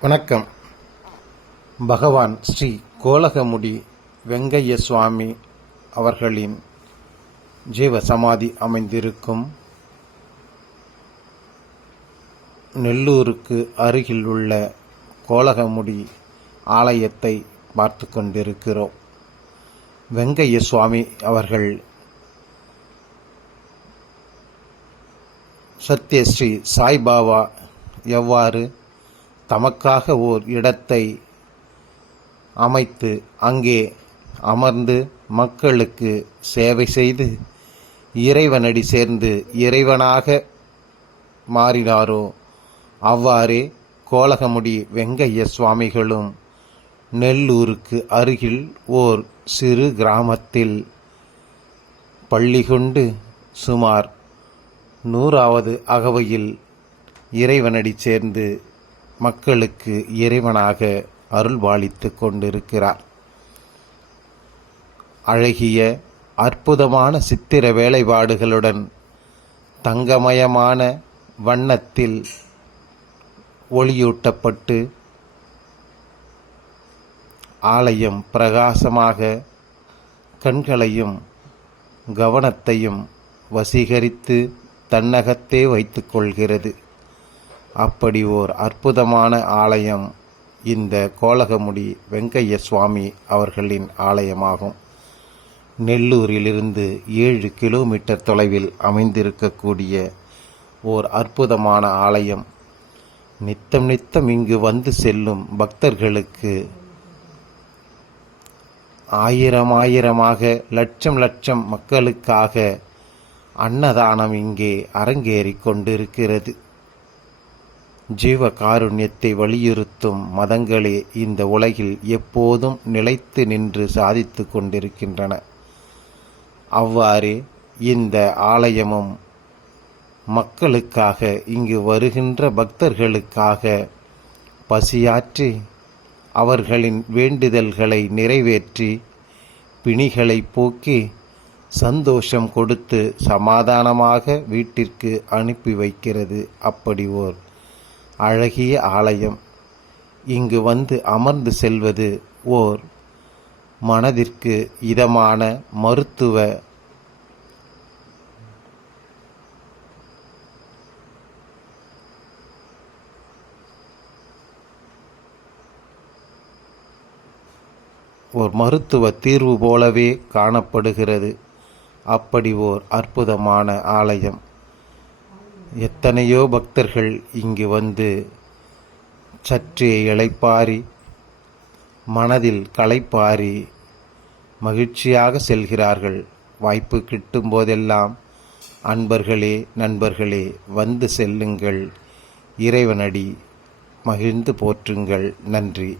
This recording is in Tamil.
வணக்கம். பகவான் ஸ்ரீ கோலகமுடி வெங்கைய சுவாமி அவர்களின் ஜீவ சமாதி அமைந்திருக்கும் நெல்லூருக்கு அருகில் உள்ள கோலகமுடி ஆலயத்தை பார்த்து கொண்டிருக்கிறோம். வெங்கைய சுவாமி அவர்கள் சத்யஸ்ரீ சாய்பாபா எவ்வாறு தமக்காக ஓர் இடத்தை அமைத்து அங்கே அமர்ந்து மக்களுக்கு சேவை செய்து இறைவனடி சேர்ந்து இறைவனாக மாறினாரோ அவ்வாறே கோலகமுடி வெங்கைய சுவாமிகளும் நெல்லூருக்கு அருகில் ஓர் சிறு கிராமத்தில் பள்ளி கொண்டு சுமார் நூறாவது அகவையில் இறைவனடி சேர்ந்து மக்களுக்கு இறைவனாக அருள்வாளித்து கொண்டிருக்கிறார். அழகிய அற்புதமான சித்திர வேலைப்பாடுகளுடன் தங்கமயமான வண்ணத்தில் ஒளியூட்டப்பட்டு ஆலயம் பிரகாசமாக கண்களையும் கவனத்தையும் வசீகரித்து தன்னகத்தே வைத்துக்கொள்கிறது கொள்கிறது. அப்படி ஓர் அற்புதமான ஆலயம் இந்த கோலகமுடி வெங்கைய சுவாமி அவர்களின் ஆலயமாகும். நெல்லூரிலிருந்து ஏழு கிலோமீட்டர் தொலைவில் அமைந்திருக்கக்கூடிய ஓர் அற்புதமான ஆலயம். நித்தம் நித்தம் இங்கு வந்து செல்லும் பக்தர்களுக்கு ஆயிரம் ஆயிரமாக லட்சம் லட்சம் மக்களுக்காக அன்னதானம் இங்கே அரங்கேறி கொண்டிருக்கிறது. ஜீவ காருண்யத்தை வலியுறுத்தும் மதங்களே இந்த உலகில் எப்போதும் நிலைத்து நின்று சாதித்து கொண்டிருக்கின்றன. அவ்வாறு இந்த ஆலயமும் மக்களுக்காக இங்கு வருகின்ற பக்தர்களுக்காக பசியாற்றி அவர்களின் வேண்டுதல்களை நிறைவேற்றி பிணிகளை போக்கி சந்தோஷம் கொடுத்து சமாதானமாக வீட்டிற்கு அனுப்பி வைக்கிறது. அப்படி ஓர் அழகிய ஆலயம். இங்கு வந்து அமர்ந்து செல்வது ஓர் மனதிற்கு இதமான மருத்துவ ஓர் மருத்துவ தீர்வு போலவே காணப்படுகிறது. அப்படி ஓர் அற்புதமான ஆலயம். எத்தனையோ பக்தர்கள் இங்கு வந்து சற்றே இளைப்பாரி மனதில் களைப்பாரி மகிழ்ச்சியாக செல்கிறார்கள். வாய்ப்பு கிட்டும் போதெல்லாம் அன்பர்களே நண்பர்களே வந்து செல்லுங்கள். இறைவனடி மகிழ்ந்து போற்றுங்கள். நன்றி.